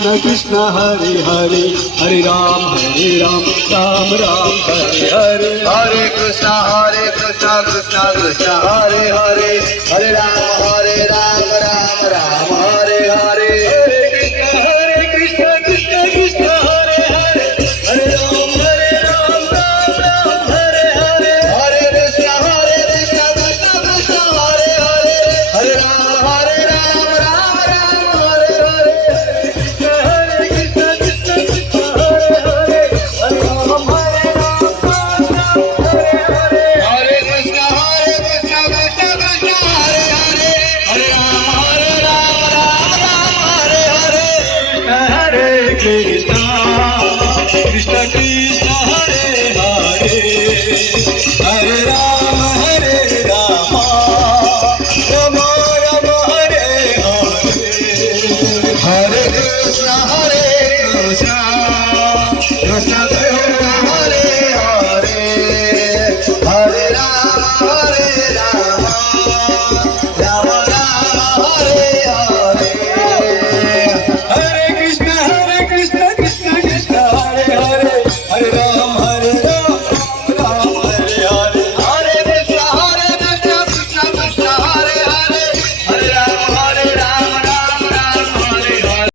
Krishna Krishna Hare Hare Hare Ram Ram Ram Hare Hare Hare Krishna Krishna Krishna Hare Hare Hare Ram Ram Hare Hare Hare Krishna Krishna Krishna Hare Hare Hare Ram Ram Hare Hare Hare Krishna Krishna Krishna Hare Hare Hare Ram Ram Hare Hare Hare Krishna Krishna Krishna Hare Hare Hare Ram Hare Krishna Krishna Krishna Hare Hare Hare Rama Rama Rama Hare Hare Hare Krishna Krishna